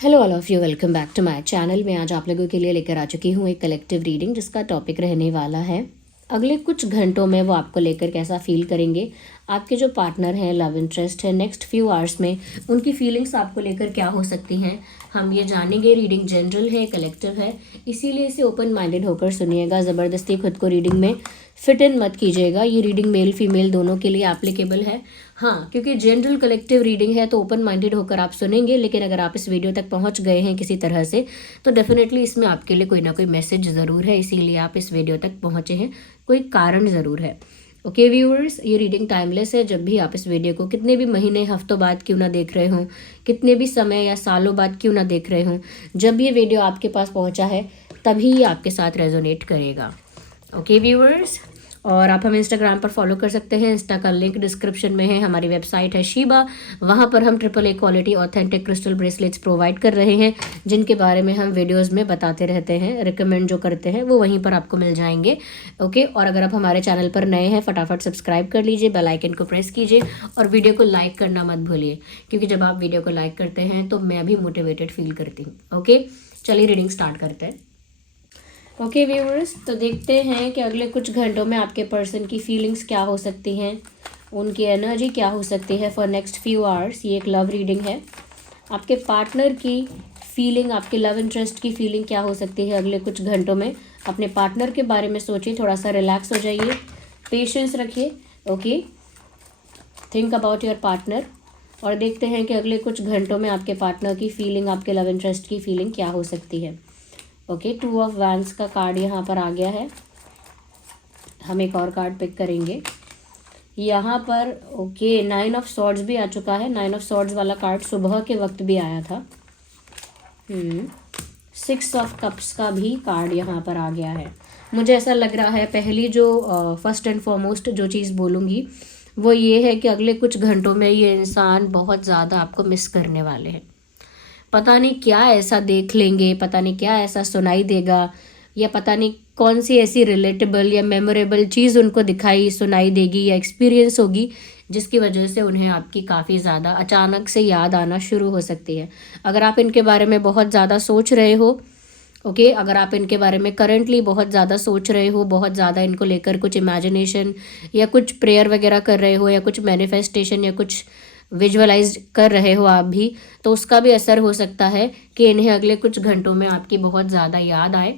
Hello all of you, welcome back to my channel. मैं आज आप लोगों के लिए लेकर आ चुकी हूँ एक कलेक्टिव रीडिंग जिसका टॉपिक रहने वाला है अगले कुछ घंटों में वो आपको लेकर कैसा फील करेंगे। आपके जो पार्टनर हैं, लव इंटरेस्ट है, नेक्स्ट फ्यू आवर्स में उनकी फीलिंग्स आपको लेकर क्या हो सकती हैं, हम ये जानेंगे। रीडिंग जनरल है, कलेक्टिव है, इसीलिए इसे ओपन माइंडेड होकर सुनिएगा। ज़बरदस्ती खुद को रीडिंग में फिट इन मत कीजिएगा। ये रीडिंग मेल फीमेल दोनों के लिए एप्लीकेबल है। हाँ, क्योंकि जनरल कलेक्टिव रीडिंग है तो ओपन माइंडेड होकर आप सुनेंगे, लेकिन अगर आप इस वीडियो तक पहुंच गए हैं किसी तरह से तो डेफिनेटली इसमें आपके लिए कोई ना कोई मैसेज ज़रूर है, इसीलिए आप इस वीडियो तक पहुंचे हैं, कोई कारण ज़रूर है। ओके व्यूअर्स, ये रीडिंग टाइमलेस है। जब भी आप इस वीडियो को कितने भी महीने हफ्तों बाद क्यों ना देख रहे हों, कितने भी समय या सालों बाद क्यों ना देख रहे हों, जब ये वीडियो आपके पास पहुंचा है तभी ये आपके साथ रेजोनेट करेगा। ओके व्यूअर्स, और आप हमें इंस्टाग्राम पर फॉलो कर सकते हैं। इंस्टा का लिंक डिस्क्रिप्शन में है। हमारी वेबसाइट है शीबा, वहाँ पर हम AAA quality authentic crystal bracelets provide कर रहे हैं, जिनके बारे में हम वीडियोस में बताते रहते हैं। रिकमेंड जो करते हैं वो वहीं पर आपको मिल जाएंगे। ओके, और अगर आप हमारे चैनल पर नए हैं, फटाफट सब्सक्राइब कर लीजिए, बेल आइकन को प्रेस कीजिए और वीडियो को लाइक करना मत भूलिए, क्योंकि जब आप वीडियो को लाइक करते हैं तो मैं भी मोटिवेटेड फील करती हूँ। ओके, चलिए रीडिंग स्टार्ट करते हैं। ओके व्यूअर्स, तो देखते हैं कि अगले कुछ घंटों में आपके पर्सन की फीलिंग्स क्या हो सकती हैं, उनकी एनर्जी क्या हो सकती है फॉर नेक्स्ट फ्यू आवर्स। ये एक लव रीडिंग है। आपके पार्टनर की फीलिंग, आपके लव इंटरेस्ट की फीलिंग क्या हो सकती है अगले कुछ घंटों में। अपने पार्टनर के बारे में सोचिए, थोड़ा सा रिलैक्स हो जाइए, पेशेंस रखिए। Okay, think about your partner और देखते हैं कि अगले कुछ घंटों में आपके पार्टनर की फीलिंग, आपके लव इंटरेस्ट की फीलिंग क्या हो सकती है। ओके, 2 ऑफ वैंड्स का कार्ड यहाँ पर आ गया है। हम एक और कार्ड पिक करेंगे यहाँ पर। ओके, 9 ऑफ सॉर्ड्स भी आ चुका है। 9 ऑफ सॉर्ड्स वाला कार्ड सुबह के वक्त भी आया था। 6 ऑफ कप्स का भी कार्ड यहाँ पर आ गया है। मुझे ऐसा लग रहा है, पहली जो फर्स्ट एंड फॉरमोस्ट जो चीज़ बोलूँगी वो ये है कि अगले कुछ घंटों में ये इंसान बहुत ज़्यादा आपको मिस करने वाले हैं। पता नहीं क्या ऐसा देख लेंगे, पता नहीं क्या ऐसा सुनाई देगा, या पता नहीं कौन सी ऐसी रिलेटेबल या मेमोरेबल चीज़ उनको दिखाई सुनाई देगी या एक्सपीरियंस होगी, जिसकी वजह से उन्हें आपकी काफ़ी ज़्यादा अचानक से याद आना शुरू हो सकती है। अगर आप इनके बारे में बहुत ज़्यादा सोच रहे हो, ओके, अगर आप इनके बारे में करंटली बहुत ज़्यादा सोच रहे हो, बहुत ज़्यादा इनको लेकर कुछ इमेजिनेशन या कुछ प्रेयर वगैरह कर रहे हो, या कुछ मैनिफेस्टेशन या कुछ विजुअलाइज कर रहे हो आप भी, तो उसका भी असर हो सकता है कि इन्हें अगले कुछ घंटों में आपकी बहुत ज़्यादा याद आए।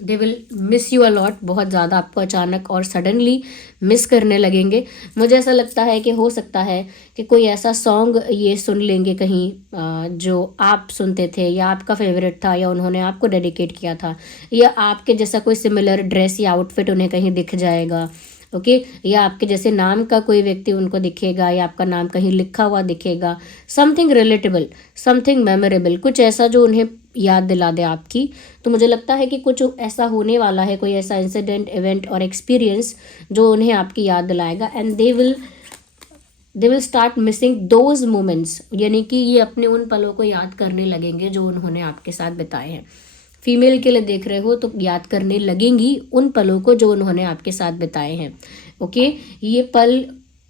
They will miss you a lot, बहुत ज़्यादा आपको अचानक और सडनली मिस करने लगेंगे। मुझे ऐसा लगता है कि हो सकता है कि कोई ऐसा सॉन्ग ये सुन लेंगे कहीं जो आप सुनते थे या आपका फेवरेट था, या उन्होंने आपको डेडिकेट किया था, या आपके जैसा कोई सिमिलर ड्रेस या आउटफिट उन्हें कहीं दिख जाएगा। ओके, या आपके जैसे नाम का कोई व्यक्ति उनको दिखेगा, या आपका नाम कहीं लिखा हुआ दिखेगा। समथिंग रिलेटेबल, समथिंग मेमोरेबल, कुछ ऐसा जो उन्हें याद दिला दे आपकी। तो मुझे लगता है कि कुछ ऐसा होने वाला है, कोई ऐसा इंसिडेंट, इवेंट और एक्सपीरियंस जो उन्हें आपकी याद दिलाएगा। And they will start missing those moments, यानी कि ये अपने उन पलों को याद करने लगेंगे जो उन्होंने आपके साथ बिताए हैं। फीमेल के लिए देख रहे हो तो याद करने लगेंगी उन पलों को जो उन्होंने आपके साथ बिताए हैं। ओके, ये पल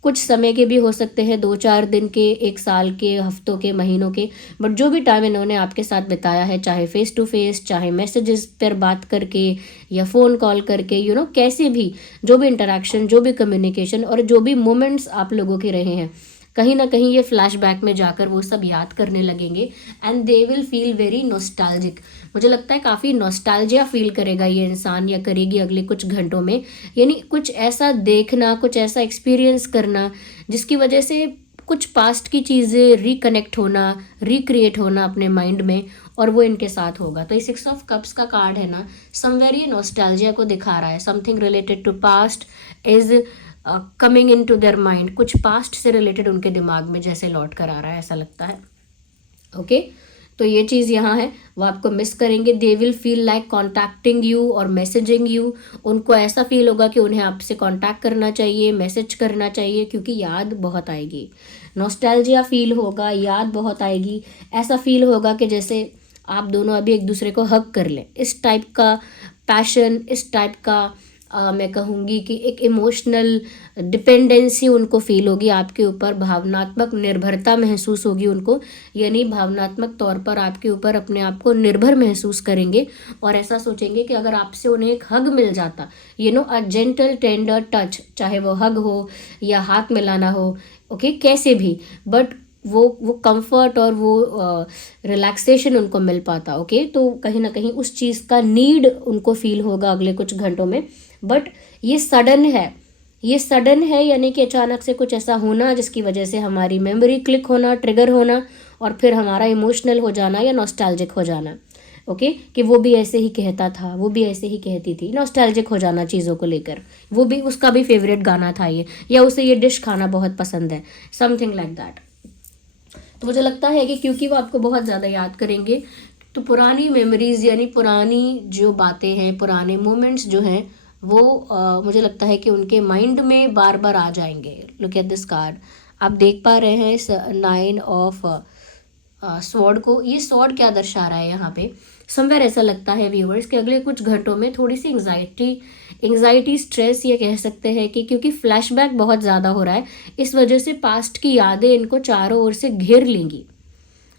कुछ समय के भी हो सकते हैं, 2-4 दिन के, 1 साल के, हफ्तों के, महीनों के, बट जो भी टाइम इन्होंने आपके साथ बिताया है, चाहे फेस टू फेस, चाहे मैसेजेस पर बात करके या फ़ोन कॉल करके, कैसे भी, जो भी इंटरेक्शन, जो भी कम्युनिकेशन और जो भी मोमेंट्स आप लोगों के रहे हैं, कहीं ना कहीं ये फ्लैशबैक में जाकर वो सब याद करने लगेंगे। And they will feel very nostalgic. मुझे लगता है काफ़ी नॉस्टैल्जिया फील करेगा ये इंसान या करेगी अगले कुछ घंटों में। यानी कुछ ऐसा देखना, कुछ ऐसा एक्सपीरियंस करना जिसकी वजह से कुछ पास्ट की चीज़ें रिकनेक्ट होना, रिक्रिएट होना अपने माइंड में, और वो इनके साथ होगा। तो ये 6 ऑफ कप्स का कार्ड है ना, समवेयर ये नॉस्टैल्जिया को दिखा रहा है। Something related to past is coming into their mind. कुछ पास्ट से रिलेटेड उनके दिमाग में जैसे लौट कर आ रहा है, ऐसा लगता है। ओके, तो ये चीज़ यहाँ है, वो आपको मिस करेंगे। They will feel like contacting you और मैसेजिंग यू। उनको ऐसा फील होगा कि उन्हें आपसे कॉन्टैक्ट करना चाहिए, मैसेज करना चाहिए, क्योंकि याद बहुत आएगी। नॉस्टैल्जिया फील होगा, याद बहुत आएगी। ऐसा फील होगा कि जैसे आप दोनों अभी एक दूसरे को हग कर लें, इस टाइप का पैशन, इस टाइप का मैं कहूँगी कि एक इमोशनल डिपेंडेंसी उनको फील होगी आपके ऊपर, भावनात्मक निर्भरता महसूस होगी उनको, यानी भावनात्मक तौर पर आपके ऊपर अपने आप को निर्भर महसूस करेंगे और ऐसा सोचेंगे कि अगर आपसे उन्हें एक हग मिल जाता, अ जेंटल टेंडर टच, चाहे वो हग हो या हाथ मिलाना हो, ओके, कैसे भी, बट वो कंफर्ट और वो रिलैक्सेशन उनको मिल पाता, ओके। तो कहीं ना कहीं उस चीज़ का नीड उनको फील होगा अगले कुछ घंटों में। बट ये सडन है, यानी कि अचानक से कुछ ऐसा होना जिसकी वजह से हमारी मेमोरी क्लिक होना, ट्रिगर होना, और फिर हमारा इमोशनल हो जाना या नॉस्टैल्जिक हो जाना, ओके, कि वो भी ऐसे ही कहता था, वो भी ऐसे ही कहती थी, नॉस्टैल्जिक हो जाना चीज़ों को लेकर, वो भी, उसका भी फेवरेट गाना था ये, या उसे ये डिश खाना बहुत पसंद है, समथिंग लाइक दैट। तो मुझे लगता है कि क्योंकि वो आपको बहुत ज़्यादा याद करेंगे, तो पुरानी मेमोरीज यानी पुरानी जो बातें हैं, पुराने मोमेंट्स जो हैं, वो मुझे लगता है कि उनके माइंड में बार बार आ जाएंगे। लुक एट दिस कार्ड, आप देख पा रहे हैं 9 ऑफ स्वॉर्ड को। ये स्वॉर्ड क्या दर्शा रहा है यहाँ पे? समवेयर ऐसा लगता है व्यूअर्स कि अगले कुछ घंटों में थोड़ी सी एंग्जाइटी स्ट्रेस ये कह सकते हैं कि क्योंकि फ्लैशबैक बहुत ज़्यादा हो रहा है, इस वजह से पास्ट की यादें इनको चारों ओर से घेर लेंगी,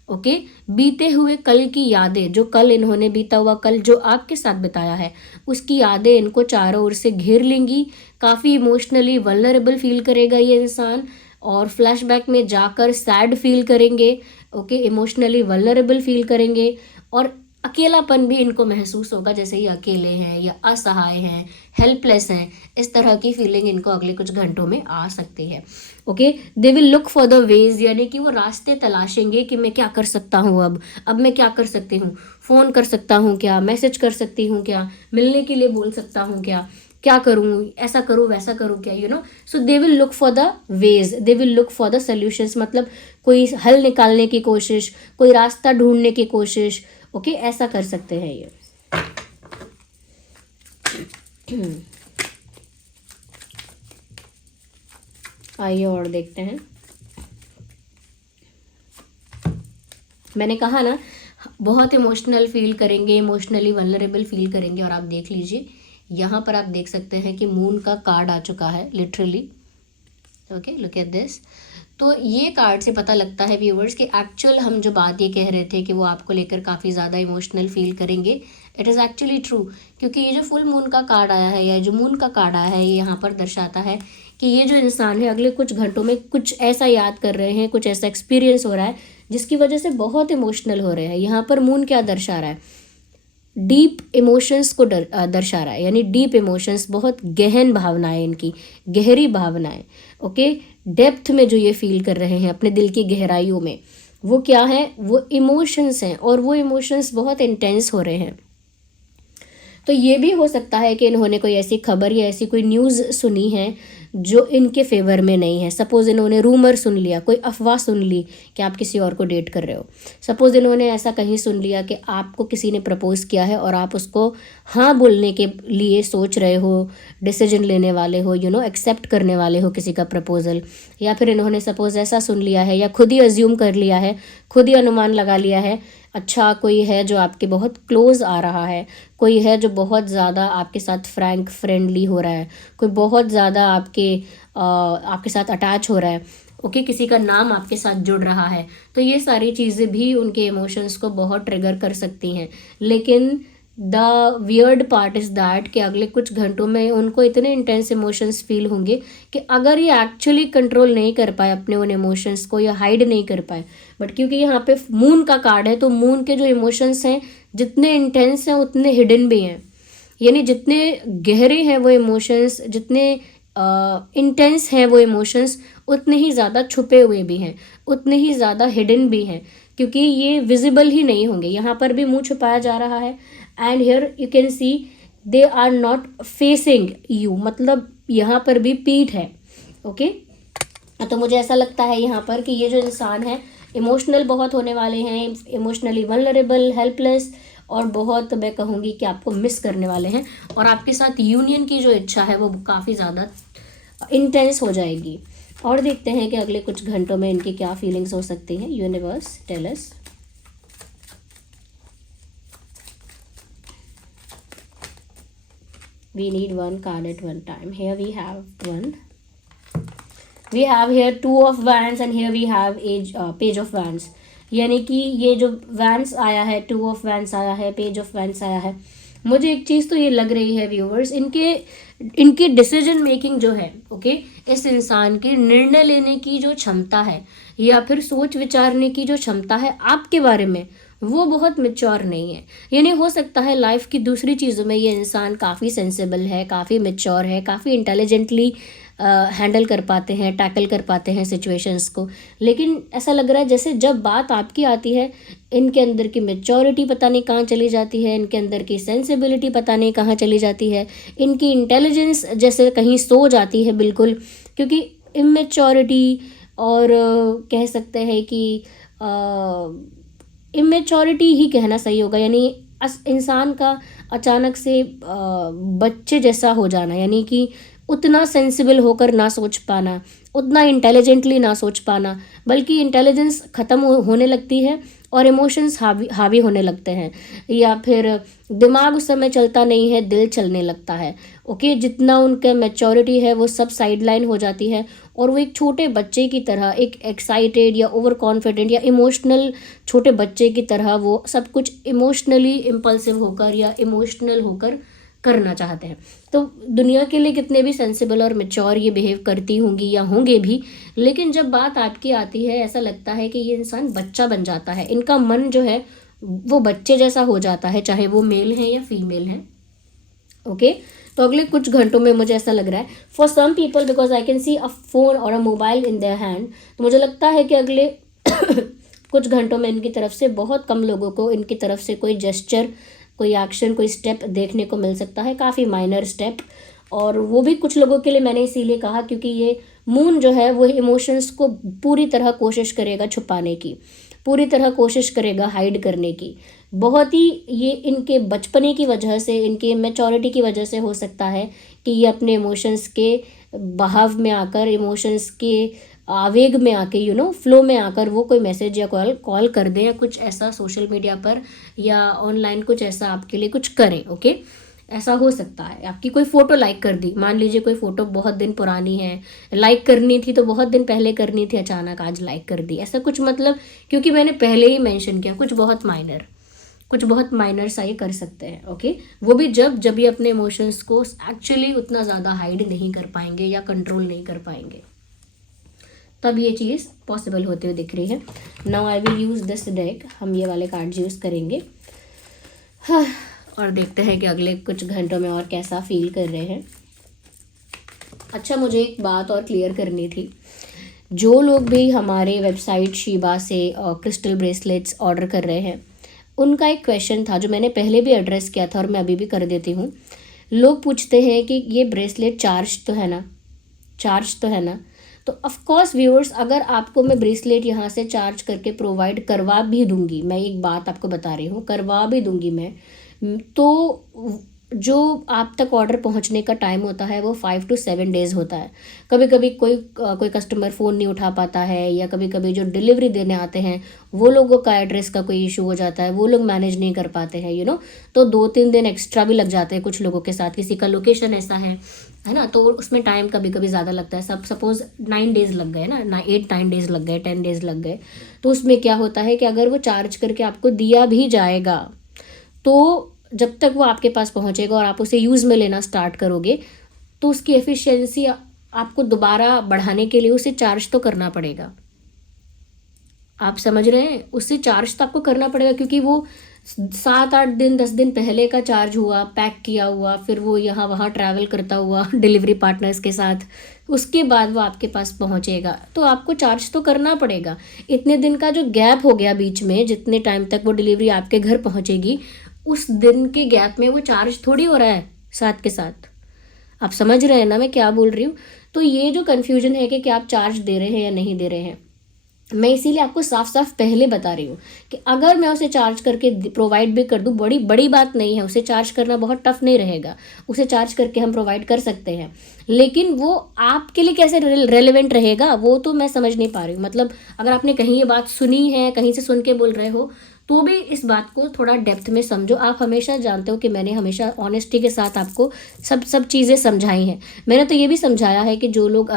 ओके। बीते हुए कल की यादें, जो कल इन्होंने बीता हुआ कल जो आपके साथ बिताया है, उसकी यादें इनको चारों ओर से घेर लेंगी। काफ़ी इमोशनली वल्नरेबल फील करेगा ये इंसान, और फ्लैशबैक में जाकर सैड फील करेंगे, ओके, इमोशनली वल्नरेबल फील करेंगे, और अकेलापन भी इनको महसूस होगा, जैसे ये अकेले हैं या असहाय हैं, हेल्पलेस हैं, इस तरह की फीलिंग इनको अगले कुछ घंटों में आ सकती है, okay. They will look for the veg, यानी कि वो रास्ते तलाशेंगे कि मैं क्या कर सकता हूँ, अब मैं क्या कर सकती हूँ, फ़ोन कर सकता हूँ क्या, मैसेज कर सकती हूँ क्या, मिलने के लिए बोल सकता हूँ क्या करूँ, ऐसा करूँ वैसा करूँ क्या, so they will look for the ways, they will look for the solutions, मतलब कोई हल निकालने की कोशिश, कोई रास्ता ढूंढने की कोशिश, ओके, ऐसा कर सकते हैं ये। आइए और देखते हैं। मैंने कहा ना, बहुत इमोशनल फील करेंगे, इमोशनली वल्नरेबल फील करेंगे, और आप देख लीजिए यहाँ पर आप देख सकते हैं कि मून का कार्ड आ चुका है literally, okay, look at this. तो ये कार्ड से पता लगता है व्यूवर्स कि एक्चुअल हम जो बात ये कह रहे थे कि वो आपको लेकर काफ़ी ज़्यादा इमोशनल फील करेंगे, इट इज़ एक्चुअली ट्रू, क्योंकि ये जो फुल मून का कार्ड आया है या जो मून का कार्ड आया है, ये यहाँ पर दर्शाता है कि ये जो इंसान है अगले कुछ घंटों में कुछ ऐसा याद कर रहे हैं, कुछ ऐसा एक्सपीरियंस हो रहा है जिसकी वजह से बहुत इमोशनल हो रहे हैं। यहाँ पर मून क्या दर्शा रहा है? डीप इमोशंस को दर्शा रहा है, यानी डीप इमोशंस, बहुत गहन भावनाएं, इनकी गहरी भावनाएं, ओके, डेप्थ में जो ये फील कर रहे हैं अपने दिल की गहराइयों में, वो क्या है? वो इमोशंस हैं, और वो इमोशंस बहुत इंटेंस हो रहे हैं। तो ये भी हो सकता है कि इन्होंने कोई ऐसी खबर या ऐसी कोई न्यूज़ सुनी है जो इनके फेवर में नहीं है। सपोज़ इन्होंने रूमर सुन लिया, कोई अफवाह सुन ली कि आप किसी और को डेट कर रहे हो। सपोज़ इन्होंने ऐसा कहीं सुन लिया कि आपको किसी ने प्रपोज़ किया है और आप उसको हाँ बोलने के लिए सोच रहे हो, डिसीजन लेने वाले हो, एक्सेप्ट करने वाले हो किसी का प्रपोज़ल। या फिर इन्होंने सपोज़ ऐसा सुन लिया है या खुद ही अज्यूम कर लिया है, खुद ही अनुमान लगा लिया है, अच्छा कोई है जो आपके बहुत क्लोज़ आ रहा है, कोई है जो बहुत ज़्यादा आपके साथ फ्रैंक फ्रेंडली हो रहा है, कोई बहुत ज़्यादा आपके साथ अटैच हो रहा है, ओके, किसी का नाम आपके साथ जुड़ रहा है। तो ये सारी चीज़ें भी उनके इमोशंस को बहुत ट्रिगर कर सकती हैं। लेकिन the weird part is that कि अगले कुछ घंटों में उनको इतने इंटेंस इमोशंस फील होंगे कि अगर ये एक्चुअली कंट्रोल नहीं कर पाए अपने उन इमोशंस को या हाइड नहीं कर पाए, बट क्योंकि यहाँ पे मून का कार्ड है, तो मून के जो इमोशंस हैं जितने इंटेंस हैं उतने हिडन भी हैं, यानी जितने गहरे हैं वो इमोशंस, जितने इंटेंस हैं वो इमोशंस, उतने ही ज़्यादा छुपे हुए भी हैं, उतने ही ज़्यादा हिडन भी हैं, क्योंकि ये विजिबल ही नहीं होंगे। यहाँ पर भी मुंह छुपाया जा रहा है, and here you can see they are not facing you, मतलब यहाँ पर भी पीठ है, ओके। तो मुझे ऐसा लगता है यहाँ पर कि ये जो इंसान है इमोशनल बहुत होने वाले हैं, इमोशनली वल्नरेबल, हेल्पलेस, और बहुत मैं कहूँगी कि आपको मिस करने वाले हैं, और आपके साथ यूनियन की जो इच्छा है वो काफ़ी ज़्यादा इंटेंस हो जाएगी। और देखते हैं कि अगले कुछ घंटों में इनकी क्या फीलिंग्स हो सकती हैं। Universe tell us. We need one card at one time. Here we have one. We have here two of wands and here we have page of wands. यानी कि ये जो wands आया है, two of wands आया है, page of wands आया है, मुझे एक चीज़ तो ये लग रही है व्यूअर्स, इनकी डिसीजन मेकिंग जो है, ओके, इस इंसान की निर्णय लेने की जो क्षमता है या फिर सोच विचारने की जो क्षमता है आपके बारे में, वो बहुत मैच्योर नहीं है। यानी हो सकता है लाइफ की दूसरी चीज़ों में ये इंसान काफ़ी सेंसिबल है, काफ़ी मैच्योर है, काफ़ी इंटेलिजेंटली हैंडल कर पाते हैं, टैकल कर पाते हैं सिचुएशंस को, लेकिन ऐसा लग रहा है जैसे जब बात आपकी आती है, इनके अंदर की मैच्योरिटी पता नहीं कहाँ चली जाती है, इनके अंदर की सेंसिबिलिटी पता नहीं कहाँ चली जाती है, इनकी इंटेलिजेंस जैसे कहीं सो जाती है बिल्कुल, क्योंकि इमेच्योरिटी और कह सकते हैं कि इमेच्योरिटी ही कहना सही होगा, यानी इंसान का अचानक से बच्चे जैसा हो जाना, यानी कि उतना सेंसिबल होकर ना सोच पाना, उतना इंटेलिजेंटली ना सोच पाना, बल्कि इंटेलिजेंस ख़त्म होने लगती है और इमोशंस हावी होने लगते हैं, या फिर दिमाग उस समय चलता नहीं है, दिल चलने लगता है, ओके। जितना उनका मैच्योरिटी है वो सब साइडलाइन हो जाती है और वो एक छोटे बच्चे की तरह, एक एक्साइटेड या ओवर कॉन्फिडेंट या इमोशनल छोटे बच्चे की तरह वो सब कुछ इमोशनली इम्पल्सिव होकर या इमोशनल होकर करना चाहते हैं। तो दुनिया के लिए कितने भी सेंसिबल और मैच्योर ये बिहेव करती होंगी या होंगे भी, लेकिन जब बात आपकी आती है ऐसा लगता है कि ये इंसान बच्चा बन जाता है, इनका मन जो है वो बच्चे जैसा हो जाता है, चाहे वो मेल है या फीमेल है, ओके। तो अगले कुछ घंटों में मुझे ऐसा लग रहा है, for some people because I can see a phone और a mobile in their hand, तो मुझे लगता है कि अगले कुछ घंटों में इनकी तरफ से, बहुत कम लोगों को इनकी तरफ से कोई जेस्चर, कोई एक्शन, कोई स्टेप देखने को मिल सकता है, काफ़ी माइनर स्टेप, और वो भी कुछ लोगों के लिए मैंने इसीलिए कहा क्योंकि ये मून जो है वो इमोशंस को पूरी तरह कोशिश करेगा छुपाने की, पूरी तरह कोशिश करेगा हाइड करने की। बहुत ही ये इनके बचपने की वजह से, इनके मैच्योरिटी की वजह से हो सकता है कि ये अपने इमोशंस के बहाव में आकर, इमोशंस के आवेग में आके, फ्लो में आकर वो कोई मैसेज या कॉल कर दें या कुछ ऐसा सोशल मीडिया पर या ऑनलाइन कुछ ऐसा आपके लिए कुछ करें, ओके। ऐसा हो सकता है आपकी कोई फ़ोटो लाइक कर दी, मान लीजिए कोई फ़ोटो बहुत दिन पुरानी है, लाइक करनी थी तो बहुत दिन पहले करनी थी, अचानक आज लाइक कर दी, ऐसा कुछ, मतलब क्योंकि मैंने पहले ही मेंशन किया कुछ बहुत माइनर सा ये कर सकते हैं, ओके। वो भी जब ये अपने इमोशंस को एक्चुअली उतना ज़्यादा हाइड नहीं कर पाएंगे या कंट्रोल नहीं कर पाएंगे, तब ये चीज़ पॉसिबल होते हुए दिख रही है। Now I will use this deck, हम ये वाले कार्ड यूज़ करेंगे, हाँ, और देखते हैं कि अगले कुछ घंटों में और कैसा फील कर रहे हैं। अच्छा, मुझे एक बात और क्लियर करनी थी, जो लोग भी हमारे वेबसाइट शीबा से क्रिस्टल ब्रेसलेट्स ऑर्डर कर रहे हैं, उनका एक क्वेश्चन था जो मैंने पहले भी एड्रेस किया था और मैं अभी भी कर देती हूँ। लोग पूछते हैं कि ये ब्रेसलेट चार्ज तो है ना, तो ऑफकोर्स व्यूअर्स, अगर आपको मैं ब्रेसलेट यहाँ से चार्ज करके प्रोवाइड करवा भी दूंगी, मैं एक बात आपको बता रही हूँ, करवा भी दूंगी मैं, तो जो आप तक ऑर्डर पहुँचने का टाइम होता है वो 5 to 7 डेज़ होता है। कभी कभी कोई कस्टमर फ़ोन नहीं उठा पाता है, या कभी कभी जो डिलीवरी देने आते हैं वो लोगों का एड्रेस का कोई इशू हो जाता है, वो लोग मैनेज नहीं कर पाते हैं, तो 2-3 दिन एक्स्ट्रा भी लग जाते हैं कुछ लोगों के साथ, किसी का लोकेशन ऐसा है ना, तो उसमें टाइम कभी कभी ज़्यादा लगता है। सपोज़ 9 डेज़ लग गए ना, 8-9 डेज़ लग गए, 10 डेज़ लग गए, तो उसमें क्या होता है कि अगर वो चार्ज करके आपको दिया भी जाएगा, तो जब तक वो आपके पास पहुंचेगा और आप उसे यूज़ में लेना स्टार्ट करोगे, तो उसकी एफिशिएंसी आपको दोबारा बढ़ाने के लिए उसे चार्ज तो करना पड़ेगा। आप समझ रहे हैं, उससे चार्ज तो आपको करना पड़ेगा, क्योंकि वो 7-8 दिन 10 दिन पहले का चार्ज हुआ, पैक किया हुआ, फिर वो यहाँ वहाँ ट्रैवल करता हुआ डिलीवरी पार्टनर्स के साथ, उसके बाद वो आपके पास पहुँचेगा, तो आपको चार्ज तो करना पड़ेगा। इतने दिन का जो गैप हो गया बीच में, जितने टाइम तक वो डिलीवरी आपके घर पहुँचेगी, उस दिन के गैप में वो चार्ज थोड़ी हो रहा है साथ के साथ। आप समझ रहे हैं ना मैं क्या बोल रही हूँ। तो ये जो कन्फ्यूजन है कि आप चार्ज दे रहे हैं या नहीं दे रहे हैं, मैं इसीलिए आपको साफ साफ पहले बता रही हूँ कि अगर मैं उसे चार्ज करके प्रोवाइड भी कर दूँ, बड़ी बात नहीं है, उसे चार्ज करना बहुत टफ नहीं रहेगा, उसे चार्ज करके हम प्रोवाइड कर सकते हैं, लेकिन वो आपके लिए कैसे रेलेवेंट रहेगा वो तो मैं समझ नहीं पा रही हूँ। मतलब अगर आपने कहीं ये बात सुनी है, कहीं से सुन के बोल रहे हो, तो भी इस बात को थोड़ा डेप्थ में समझो। आप हमेशा जानते हो कि मैंने हमेशा ऑनेस्टी के साथ आपको सब चीज़ें समझाई हैं। मैंने तो ये भी समझाया है कि जो लोग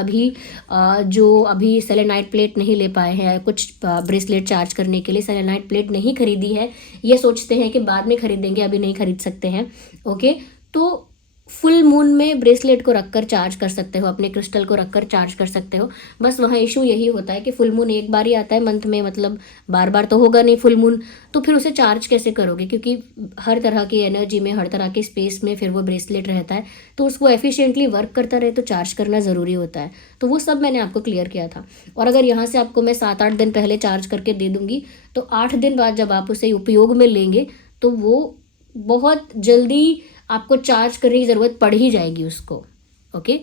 जो अभी सेलेनाइट प्लेट नहीं ले पाए हैं, कुछ ब्रेसलेट चार्ज करने के लिए सेलेनाइट प्लेट नहीं खरीदी है, ये सोचते हैं कि बाद में खरीदेंगे, अभी नहीं खरीद सकते हैं। ओके, तो फुल मून में ब्रेसलेट को रखकर चार्ज कर सकते हो, अपने क्रिस्टल को रखकर चार्ज कर सकते हो। बस वहाँ इशू यही होता है कि फुल मून एक बार ही आता है मंथ में, मतलब बार बार तो होगा नहीं फुल मून, तो फिर उसे चार्ज कैसे करोगे? क्योंकि हर तरह की एनर्जी में, हर तरह के स्पेस में फिर वो ब्रेसलेट रहता है, तो उसको एफिशिएंटली वर्क करता रहे तो चार्ज करना ज़रूरी होता है। तो वो सब मैंने आपको क्लियर किया था। और अगर यहाँ से आपको मैं 7-8 दिन पहले चार्ज करके दे दूँगी, तो 8 दिन बाद जब आप उसे उपयोग में लेंगे तो वो बहुत जल्दी आपको चार्ज करने की ज़रूरत पड़ ही जाएगी उसको। ओके,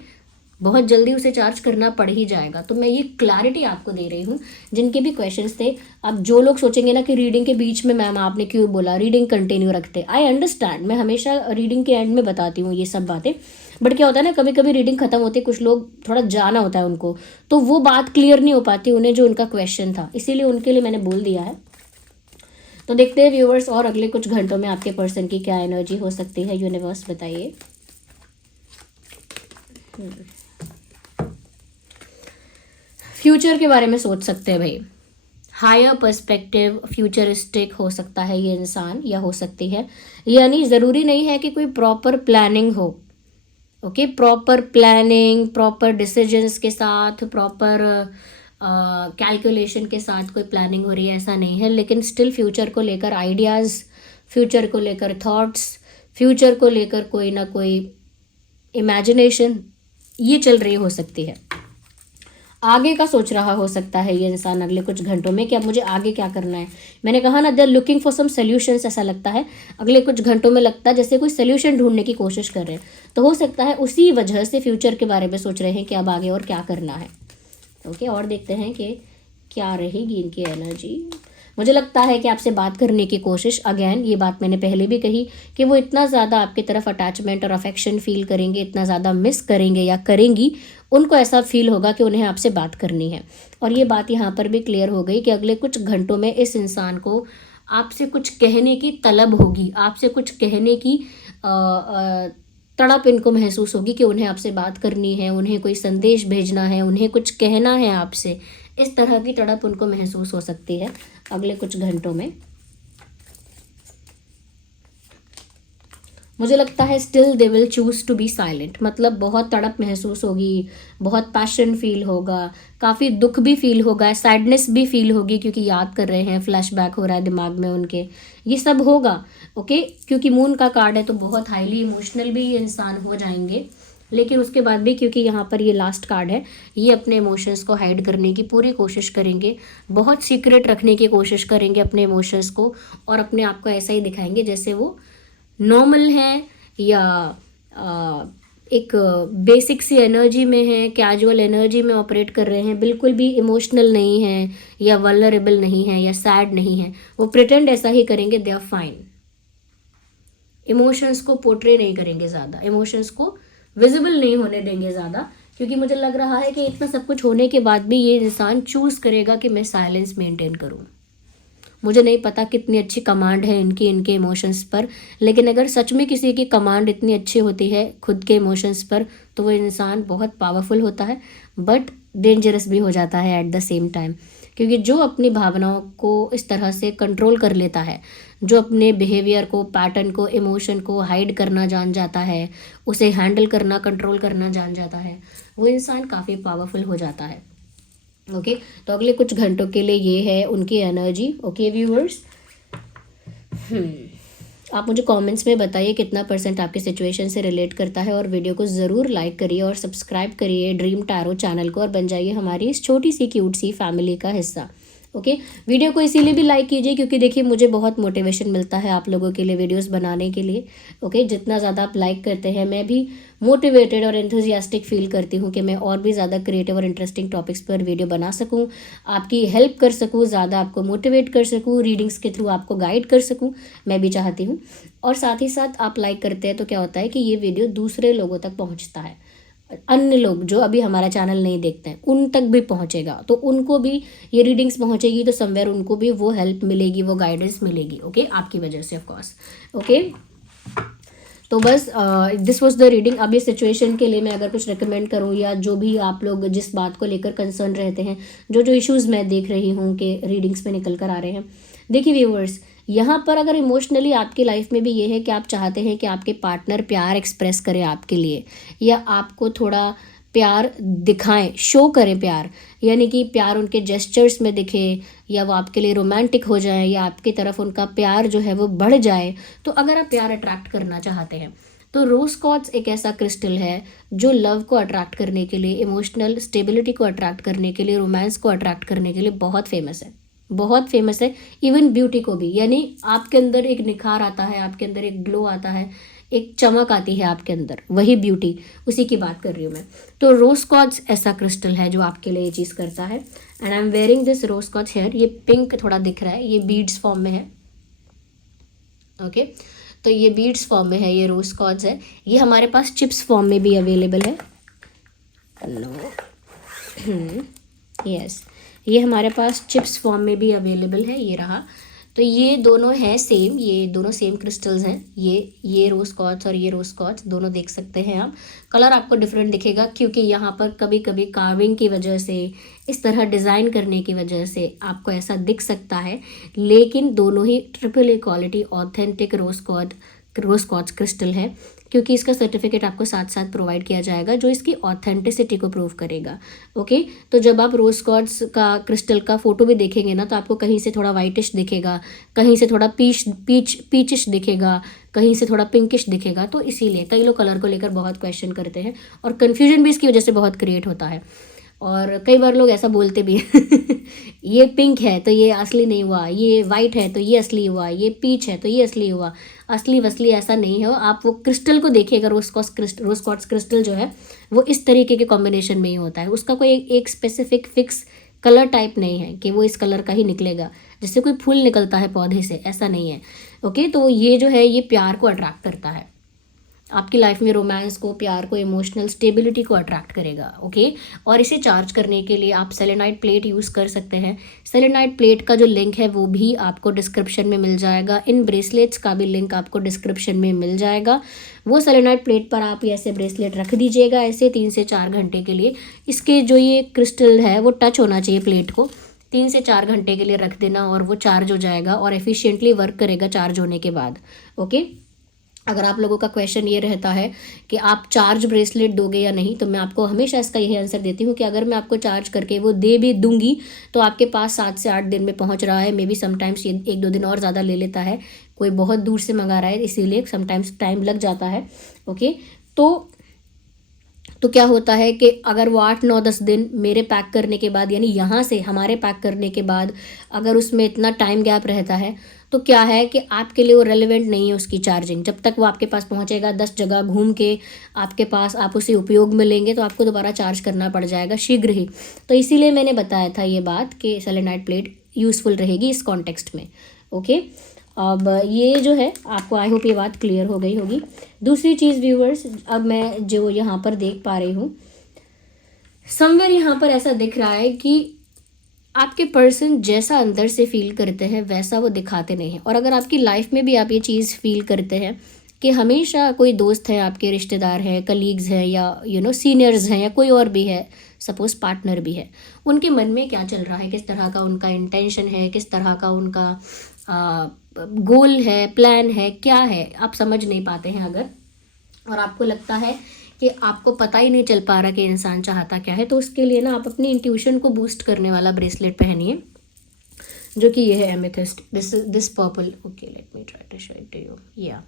बहुत जल्दी उसे चार्ज करना पड़ ही जाएगा। तो मैं ये क्लैरिटी आपको दे रही हूँ। जिनके भी क्वेश्चंस थे, अब जो लोग सोचेंगे ना कि रीडिंग के बीच में मैम आपने क्यों बोला, रीडिंग कंटिन्यू रखते, आई अंडरस्टैंड, मैं हमेशा रीडिंग के एंड में बताती हूँ ये सब बातें, बट क्या होता है ना, कभी कभी रीडिंग खत्म होती है, कुछ लोग थोड़ा जाना होता है उनको, तो वो बात क्लियर नहीं हो पाती उन्हें जो उनका क्वेश्चन था, इसीलिए उनके लिए मैंने बोल दिया है। तो देखते हैं व्यूअर्स, और अगले कुछ घंटों में आपके पर्सन की क्या एनर्जी हो सकती है, यूनिवर्स बताइए। फ्यूचर के बारे में सोच सकते हैं भाई, हायर पर्सपेक्टिव, फ्यूचरिस्टिक हो सकता है ये इंसान, या हो सकती है, यानी ज़रूरी नहीं है कि कोई प्रॉपर प्लानिंग हो। Okay, proper planning, proper decisions के साथ, प्रॉपर कैलकुलेशन के साथ कोई प्लानिंग हो रही है, ऐसा नहीं है, लेकिन स्टिल फ्यूचर को लेकर आइडियाज़, फ्यूचर को लेकर थॉट्स, फ्यूचर को लेकर कोई ना कोई इमेजिनेशन ये चल रही हो सकती है। आगे का सोच रहा हो सकता है ये इंसान अगले कुछ घंटों में कि अब मुझे आगे क्या करना है। मैंने कहा ना, they are looking for some solutions, ऐसा लगता है अगले कुछ घंटों में, लगता है जैसे कोई सोल्यूशन ढूंढने की कोशिश कर रहे हैं। तो हो सकता है उसी वजह से फ्यूचर के बारे में सोच रहे हैं कि अब आगे और क्या करना है। ओके, और देखते हैं कि क्या रहेगी इनकी एनर्जी। मुझे लगता है कि आपसे बात करने की कोशिश, अगेन ये बात मैंने पहले भी कही कि वो इतना ज़्यादा आपकी तरफ अटैचमेंट और अफेक्शन फील करेंगे, इतना ज़्यादा मिस करेंगे या करेंगी, उनको ऐसा फील होगा कि उन्हें आपसे बात करनी है। और ये बात यहाँ पर भी क्लियर हो गई कि अगले कुछ घंटों में इस इंसान को आपसे कुछ कहने की तलब होगी, आपसे कुछ कहने की तड़प इनको महसूस होगी कि उन्हें आपसे बात करनी है, उन्हें कोई संदेश भेजना है, उन्हें कुछ कहना है आपसे। इस तरह की तड़प उनको महसूस हो सकती है अगले कुछ घंटों में। मुझे लगता है still they will choose to be silent, मतलब बहुत तड़प महसूस होगी, बहुत पैशन फील होगा, काफ़ी दुख भी फील होगा, सैडनेस भी फील होगी, क्योंकि याद कर रहे हैं, फ्लैशबैक हो रहा है दिमाग में उनके, ये सब होगा। ओके, क्योंकि मून का कार्ड है तो बहुत हाईली इमोशनल भी ये इंसान हो जाएंगे, लेकिन उसके बाद भी क्योंकि यहाँ पर ये लास्ट कार्ड है, ये अपने इमोशंस को हाइड करने की पूरी कोशिश करेंगे, बहुत सीक्रेट रखने की कोशिश करेंगे अपने इमोशंस को, और अपने आप को ऐसा ही दिखाएंगे जैसे वो नॉर्मल है या एक बेसिक सी एनर्जी में है, कैजुअल एनर्जी में ऑपरेट कर रहे हैं, बिल्कुल भी इमोशनल नहीं है या वल्नरेबल नहीं है या सैड नहीं है। वो प्रिटेंड ऐसा ही करेंगे, दे आर फाइन। इमोशंस को पोर्ट्रे नहीं करेंगे ज़्यादा, इमोशंस को विजिबल नहीं होने देंगे ज़्यादा, क्योंकि मुझे लग रहा है कि इतना सब कुछ होने के बाद भी ये इंसान चूज़ करेगा कि मैं साइलेंस मेंटेन करूं। मुझे नहीं पता कितनी अच्छी कमांड है इनके इमोशंस पर, लेकिन अगर सच में किसी की कमांड इतनी अच्छी होती है खुद के इमोशंस पर, तो वो इंसान बहुत पावरफुल होता है, बट डेंजरस भी हो जाता है एट द सेम टाइम। क्योंकि जो अपनी भावनाओं को इस तरह से कंट्रोल कर लेता है, जो अपने बिहेवियर को, पैटर्न को, इमोशन को हाइड करना जान जाता है, उसे हैंडल करना, कंट्रोल करना जान जाता है, वो इंसान काफ़ी पावरफुल हो जाता है। ओके, तो अगले कुछ घंटों के लिए ये है उनकी एनर्जी। ओके व्यूअर्स, आप मुझे कमेंट्स में बताइए कितना % आपके सिचुएशन से रिलेट करता है, और वीडियो को ज़रूर लाइक करिए और सब्सक्राइब करिए ड्रीम टैरो चैनल को, और बन जाइए हमारी इस छोटी सी क्यूट सी फैमिली का हिस्सा। ओके, वीडियो को इसीलिए भी लाइक कीजिए क्योंकि देखिए मुझे बहुत मोटिवेशन मिलता है आप लोगों के लिए वीडियोस बनाने के लिए। ओके, जितना ज़्यादा आप लाइक करते हैं, मैं भी मोटिवेटेड और एंथुजियास्टिक फील करती हूँ कि मैं और भी ज़्यादा क्रिएटिव और इंटरेस्टिंग टॉपिक्स पर वीडियो बना सकूँ, आपकी हेल्प कर सकूँ, ज़्यादा आपको मोटिवेट कर सकूँ, रीडिंग्स के थ्रू आपको गाइड कर सकूँ, मैं भी चाहती हूँ। और साथ ही साथ आप लाइक करते हैं तो क्या होता है कि ये वीडियो दूसरे लोगों तक पहुँचता है, अन्य लोग जो अभी हमारा चैनल नहीं देखते हैं उन तक भी पहुंचेगा, तो उनको भी ये रीडिंग्स पहुंचेगी, तो समवेयर उनको भी वो हेल्प मिलेगी, वो गाइडेंस मिलेगी, ओके, आपकी वजह से ऑफ कोर्स, ओके। तो बस दिस वाज द रीडिंग। अब इस सिचुएशन के लिए मैं अगर कुछ रिकमेंड करूँ, या जो भी आप लोग जिस बात को लेकर कंसर्न रहते हैं, जो जो इश्यूज मैं देख रही हूँ कि रीडिंग्स में निकल कर आ रहे हैं, देखिए व्यूअर्स, यहाँ पर अगर इमोशनली आपकी लाइफ में भी ये है कि आप चाहते हैं कि आपके पार्टनर प्यार एक्सप्रेस करे आपके लिए, या आपको थोड़ा प्यार दिखाएं, शो करें प्यार, यानी कि प्यार उनके जेस्चर्स में दिखे, या वो आपके लिए रोमांटिक हो जाए, या आपकी तरफ उनका प्यार जो है वो बढ़ जाए, तो अगर आप प्यार अट्रैक्ट करना चाहते हैं तो रोज क्वार्ट्ज एक ऐसा क्रिस्टल है जो लव को अट्रैक्ट करने के लिए, इमोशनल स्टेबिलिटी को अट्रैक्ट करने के लिए, रोमांस को अट्रैक्ट करने के लिए बहुत फेमस है, बहुत फेमस है, इवन ब्यूटी को भी। यानी आपके अंदर एक निखार आता है, आपके अंदर एक ग्लो आता है, एक चमक आती है आपके अंदर, वही ब्यूटी, उसी की बात कर रही हूँ मैं। तो रोज क्वार्ट्ज ऐसा क्रिस्टल है जो आपके लिए ये चीज़ करता है। And I am wearing this rose quartz here. ये पिंक थोड़ा दिख रहा है, ये बीड्स फॉर्म में है, ओके। तो ये बीड्स फॉर्म में है, ये रोज क्वार्ट्ज है। ये हमारे पास चिप्स फॉर्म में भी अवेलेबल है, यस, ये हमारे पास चिप्स फॉर्म में भी अवेलेबल है, ये रहा। तो ये दोनों हैं सेम, ये दोनों सेम क्रिस्टल्स हैं, ये रोज क्वार्ट्ज और ये रोज क्वार्ट्ज दोनों देख सकते हैं आप। कलर आपको डिफरेंट दिखेगा क्योंकि यहाँ पर कभी कभी कार्विंग की वजह से, इस तरह डिज़ाइन करने की वजह से आपको ऐसा दिख सकता है, लेकिन दोनों ही triple A quality authentic rose quartz crystal है, क्योंकि इसका सर्टिफिकेट आपको साथ साथ प्रोवाइड किया जाएगा जो इसकी ऑथेंटिसिटी को प्रूव करेगा, ओके। तो जब आप रोज क्वार्ट्ज का क्रिस्टल का फोटो भी देखेंगे ना, तो आपको कहीं से थोड़ा वाइटिश दिखेगा, कहीं से थोड़ा पीचिश दिखेगा, कहीं से थोड़ा पिंकिश दिखेगा। तो इसीलिए कई लोग कलर को लेकर बहुत क्वेश्चन करते हैं और कन्फ्यूजन भी इसकी वजह से बहुत क्रिएट होता है, और कई बार लोग ऐसा बोलते भी हैं ये पिंक है तो ये असली नहीं हुआ, ये वाइट है तो ये असली हुआ, ये पीच है तो ये असली हुआ। असली वसली ऐसा नहीं है, आप वो क्रिस्टल को देखिएगा, रोज क्वार्ट्ज क्रिस्टल जो है वो इस तरीके के कॉम्बिनेशन में ही होता है, उसका कोई एक स्पेसिफिक फिक्स कलर टाइप नहीं है कि वो इस कलर का ही निकलेगा, जैसे कोई फूल निकलता है पौधे से, ऐसा नहीं है, ओके। तो ये जो है ये प्यार को अट्रैक्ट करता है, आपकी लाइफ में रोमांस को, प्यार को, इमोशनल स्टेबिलिटी को अट्रैक्ट करेगा, ओके। और इसे चार्ज करने के लिए आप सेलेनाइट प्लेट यूज़ कर सकते हैं। सेलेनाइट प्लेट का जो लिंक है वो भी आपको डिस्क्रिप्शन में मिल जाएगा, इन ब्रेसलेट्स का भी लिंक आपको डिस्क्रिप्शन में मिल जाएगा। वो सेलेनाइट प्लेट पर आप ऐसे ब्रेसलेट रख दीजिएगा, ऐसे 3 से 4 घंटे के लिए। इसके जो ये क्रिस्टल है वो टच होना चाहिए प्लेट को, 3 से 4 घंटे के लिए रख देना और वो चार्ज हो जाएगा और एफिशिएंटली वर्क करेगा चार्ज होने के बाद, ओके। अगर आप लोगों का क्वेश्चन ये रहता है कि आप चार्ज ब्रेसलेट दोगे या नहीं, तो मैं आपको हमेशा इसका यही आंसर देती हूँ कि अगर मैं आपको चार्ज करके वो दे भी दूंगी तो आपके पास 7 से 8 दिन में पहुँच रहा है, मे बी समटाइम्स ये 1-2 दिन और ज़्यादा ले लेता है, कोई बहुत दूर से मंगा रहा है इसीलिए समटाइम्स टाइम लग जाता है, ओके। तो क्या होता है कि अगर वो 8-9-10 दिन मेरे पैक करने के बाद, यानी यहाँ से हमारे पैक करने के बाद अगर उसमें इतना टाइम गैप रहता है, तो क्या है कि आपके लिए वो रेलेवेंट नहीं है उसकी चार्जिंग। जब तक वो आपके पास पहुँचेगा 10 जगह घूम के आपके पास, आप उसे उपयोग में लेंगे तो आपको दोबारा चार्ज करना पड़ जाएगा शीघ्र ही। तो इसीलिए मैंने बताया था ये बात कि सेलेनाइट प्लेट यूज़फुल रहेगी इस कॉन्टेक्स्ट में, ओके। अब ये जो है आपको, आई होप ये बात क्लियर हो गई होगी। दूसरी चीज़ व्यूवर्स, अब मैं जो यहाँ पर देख पा रही हूँ, समवेयर यहाँ पर ऐसा दिख रहा है कि आपके पर्सन जैसा अंदर से फील करते हैं वैसा वो दिखाते नहीं हैं। और अगर आपकी लाइफ में भी आप ये चीज़ फील करते हैं कि हमेशा कोई दोस्त है, आपके रिश्तेदार हैं, कलीग्स हैं, या सीनियर्स हैं, या कोई और भी है, सपोज पार्टनर भी है, उनके मन में क्या चल रहा है, किस तरह का उनका इंटेंशन है, किस तरह का उनका गोल है, प्लान है, क्या है, आप समझ नहीं पाते हैं अगर, और आपको लगता है कि आपको पता ही नहीं चल पा रहा कि इंसान चाहता क्या है, तो उसके लिए ना आप अपनी इंट्यूशन को बूस्ट करने वाला ब्रेसलेट पहनिए, जो कि ये है amethyst, this purple, okay, let me try to show it to you. या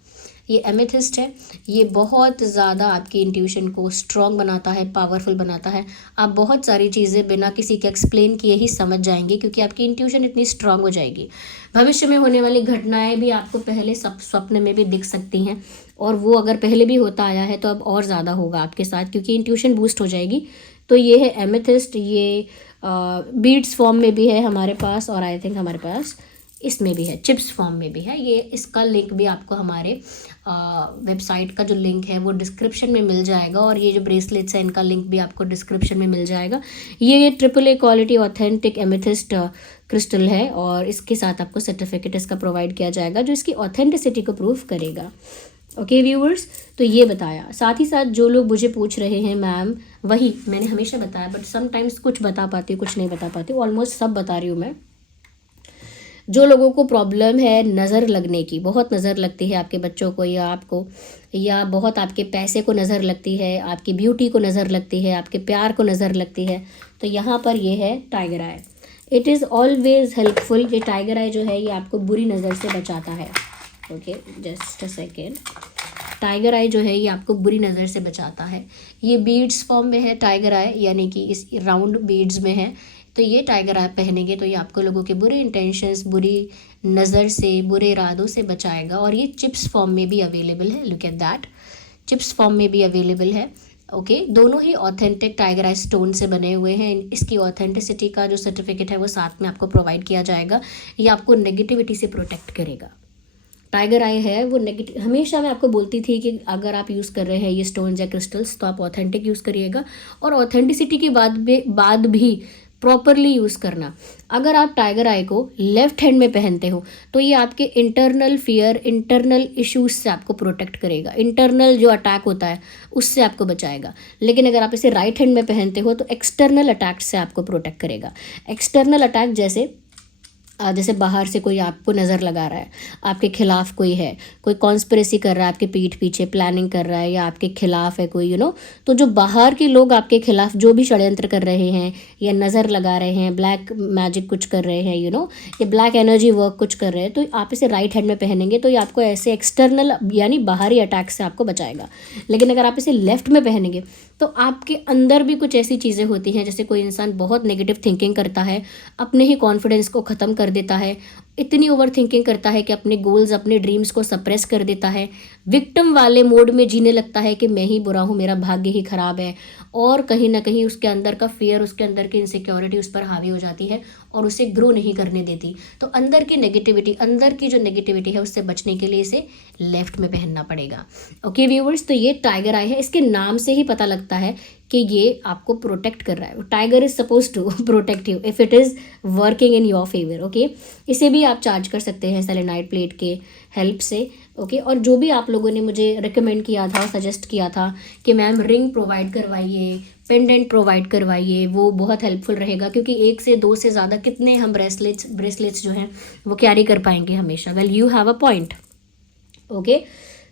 ये एमेथिस्ट है, ये बहुत ज़्यादा आपकी इंट्यूशन को स्ट्रॉन्ग बनाता है, पावरफुल बनाता है। आप बहुत सारी चीज़ें बिना किसी के एक्सप्लेन किए ही समझ जाएंगे, क्योंकि आपकी इंट्यूशन इतनी स्ट्रॉन्ग हो जाएगी। भविष्य में होने वाली घटनाएं भी आपको पहले स्वप्न में भी दिख सकती हैं, और वो अगर पहले भी होता आया है तो अब और ज़्यादा होगा आपके साथ, क्योंकि इंट्यूशन बूस्ट हो जाएगी। तो ये है एमेथिस्ट, ये बीड्स फॉर्म में भी है हमारे पास, और आई थिंक हमारे पास इसमें भी है, चिप्स फॉर्म में भी है। ये इसका लिंक भी आपको हमारे वेबसाइट का जो लिंक है वो डिस्क्रिप्शन में मिल जाएगा, और ये जो ब्रेसलेट्स है इनका लिंक भी आपको डिस्क्रिप्शन में मिल जाएगा। ये AAA quality authentic amethyst crystal है, और इसके साथ आपको सर्टिफिकेट इसका प्रोवाइड किया जाएगा जो इसकी ऑथेंटिसिटी को प्रूव करेगा। ओके व्यूअर्स, तो ये बताया। साथ ही साथ जो लोग मुझे पूछ रहे हैं मैम, वही मैंने हमेशा बताया, बट समटाइम्स कुछ बता पाती हूँ, कुछ नहीं बता पाती, ऑलमोस्ट सब बता रही हूँ मैं। जो लोगों को प्रॉब्लम है नज़र लगने की, बहुत नज़र लगती है आपके बच्चों को या आपको, या बहुत आपके पैसे को नज़र लगती है, आपकी ब्यूटी को नज़र लगती है, आपके प्यार को नज़र लगती है, तो यहाँ पर ये है tiger eye. It is always helpful. ये टाइगर आई जो है ये आपको बुरी नज़र से बचाता है। Okay, just a second. Tiger eye जो है ये आपको बुरी नज़र से बचाता है। ये बीड्स फॉर्म में है टाइगर आई, यानी कि इस राउंड बीड्स में है। तो ये टाइगर आई पहनेंगे तो ये आपको लोगों के बुरे इंटेंशंस, बुरी नज़र से, बुरे इरादों से बचाएगा। और ये चिप्स फॉर्म में भी अवेलेबल है, look at that, chips form में भी अवेलेबल है। ओके, दोनों ही ऑथेंटिक टाइगर आई स्टोन से बने हुए हैं। इसकी ऑथेंटिसिटी का जो सर्टिफिकेट है वो साथ में आपको प्रोवाइड किया जाएगा। ये आपको नेगेटिविटी से प्रोटेक्ट करेगा। टाइगर आई है वो नेगेटिव, हमेशा मैं आपको बोलती थी कि अगर आप यूज़ कर रहे हैं ये स्टोन्स या क्रिस्टल्स तो आप ऑथेंटिक यूज़ करिएगा, और ऑथेंटिसिटी के बाद भी प्रॉपरली यूज़ करना। अगर आप टाइगर आई को लेफ्ट हैंड में पहनते हो तो ये आपके इंटरनल फियर, इंटरनल इश्यूज से आपको प्रोटेक्ट करेगा, इंटरनल जो अटैक होता है उससे आपको बचाएगा। लेकिन अगर आप इसे राइट हैंड में पहनते हो तो एक्सटर्नल अटैक से आपको प्रोटेक्ट करेगा। एक्सटर्नल अटैक जैसे बाहर से कोई आपको नज़र लगा रहा है, आपके खिलाफ कोई है, कोई कॉन्स्पिरेसी कर रहा है आपके पीठ पीछे, प्लानिंग कर रहा है, या आपके खिलाफ है कोई, तो जो बाहर के लोग आपके खिलाफ जो भी षड्यंत्र कर रहे हैं या नज़र लगा रहे हैं, ब्लैक मैजिक कुछ कर रहे हैं, या ब्लैक एनर्जी वर्क कुछ कर रहे हैं, तो आप इसे राइट हैंड में पहनेंगे तो ये आपको ऐसे एक्सटर्नल यानी बाहरी अटैक से आपको बचाएगा। लेकिन अगर आप इसे लेफ्ट में पहनेंगे तो आपके अंदर भी कुछ ऐसी चीज़ें होती हैं, जैसे कोई इंसान बहुत नेगेटिव थिंकिंग करता है, अपने ही कॉन्फिडेंस को ख़त्म कर देता है, इतनी ओवर थिंकिंग करता है कि अपने गोल्स, अपने ड्रीम्स को सप्रेस कर देता है, विक्टिम वाले मोड में जीने लगता है कि मैं ही बुरा हूँ, मेरा भाग्य ही खराब है, और कहीं ना कहीं उसके अंदर का फियर, उसके अंदर की इनसिक्योरिटी उस पर हावी हो जाती है और उसे ग्रो नहीं करने देती। तो अंदर की नेगेटिविटी, अंदर की जो नेगेटिविटी है उससे बचने के लिए इसे लेफ्ट में पहनना पड़ेगा। ओके व्यूवर्स, तो ये टाइगर आई है, इसके नाम से ही पता लगता है कि ये आपको प्रोटेक्ट कर रहा है। Tiger is suppose to protect you if it is working in your favour. Okay, इसे भी आप चार्ज कर सकते हैं सेलेनाइड प्लेट के हेल्प से। ओके, और जो भी आप लोगों ने मुझे रिकमेंड किया था, सजेस्ट किया था कि मैम रिंग प्रोवाइड करवाइए, पेंडेंट प्रोवाइड करवाइए, वो बहुत हेल्पफुल रहेगा, क्योंकि 1 से 2 से ज़्यादा कितने हम ब्रेसलेट्स जो हैं वो कैरी कर पाएंगे हमेशा। Well, you have a point. Okay,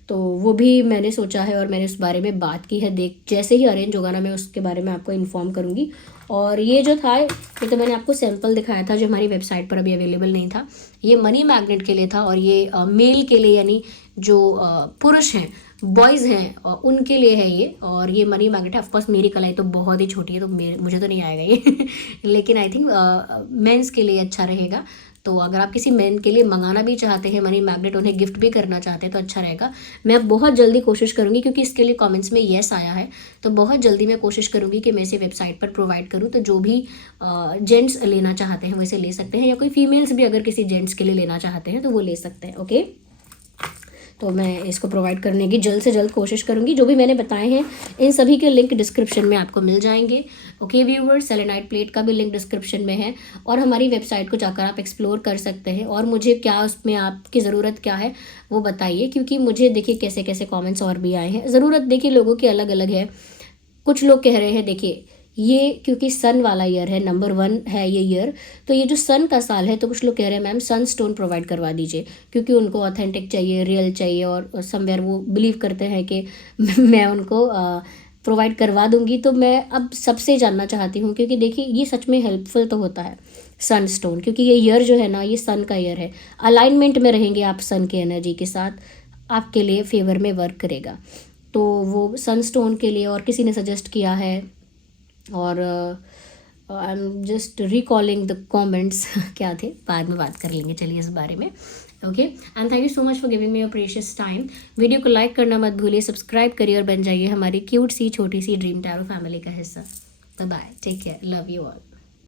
तो वो भी मैंने सोचा है और मैंने उस बारे में बात की है। जैसे ही अरेंज होगा ना, मैं उसके बारे में आपको इन्फॉर्म करूँगी। और ये जो था, ये तो मैंने आपको सैंपल दिखाया था जो हमारी वेबसाइट पर अभी अवेलेबल नहीं था। ये मनी मैग्नेट के लिए था, और ये मेल के लिए, यानी जो पुरुष हैं, बॉयज़ हैं, उनके लिए है ये। और ये मनी मैग्नेट है। ऑफकोर्स मेरी कलाई तो बहुत ही छोटी है, तो मुझे तो नहीं आएगा ये लेकिन आई थिंक मेंस के लिए अच्छा रहेगा। तो अगर आप किसी मैन के लिए मंगाना भी चाहते हैं मनी मैग्नेट, उन्हें गिफ्ट भी करना चाहते हैं, तो अच्छा रहेगा। मैं बहुत जल्दी कोशिश करूंगी, क्योंकि इसके लिए कमेंट्स में येस आया है, तो बहुत जल्दी मैं कोशिश करूंगी कि मैं इसे वेबसाइट पर प्रोवाइड करूं। तो जो भी जेंट्स लेना चाहते हैं वो इसे ले सकते हैं, या कोई फीमेल्स भी अगर किसी जेंट्स के लिए लेना चाहते हैं तो वो ले सकते हैं। ओके, तो मैं इसको प्रोवाइड करने की जल्द से जल्द कोशिश करूंगी। जो भी मैंने बताए हैं इन सभी के लिंक डिस्क्रिप्शन में आपको मिल जाएंगे। ओके व्यूअर्स, सेलेनाइड प्लेट का भी लिंक डिस्क्रिप्शन में है, और हमारी वेबसाइट को जाकर आप एक्सप्लोर कर सकते हैं। और मुझे क्या उसमें आपकी ज़रूरत क्या है वो बताइए, क्योंकि मुझे देखिए कैसे कैसे कॉमेंट्स और भी आए हैं। ज़रूरत देखिए लोगों की अलग अलग है। कुछ लोग कह रहे हैं, देखिए ये क्योंकि सन वाला ईयर है, नंबर 1 है ये ईयर, तो ये जो सन का साल है, तो कुछ लोग कह रहे हैं मैम सन स्टोन प्रोवाइड करवा दीजिए, क्योंकि उनको ऑथेंटिक चाहिए, रियल चाहिए, और समवेयर वो बिलीव करते हैं कि मैं उनको प्रोवाइड करवा दूंगी। तो मैं अब सबसे जानना चाहती हूँ, क्योंकि देखिए ये सच में हेल्पफुल तो होता है सन स्टोन, क्योंकि ये ईयर जो है ना, ये सन का ईयर है। अलाइनमेंट में रहेंगे आप सन की एनर्जी के साथ, आपके लिए फेवर में वर्क करेगा। तो वो सन स्टोन के लिए और किसी ने सजेस्ट किया है, और I am just recalling the comments क्या थे, बाद में बात कर लेंगे चलिए इस बारे में। Okay, and thank you so much for giving me your precious time. Video को लाइक करना मत भूलिए, सब्सक्राइब करिए और बन जाइए हमारी क्यूट सी छोटी सी ड्रीम टैरो फैमिली का हिस्सा। Bye bye, take care, love you all.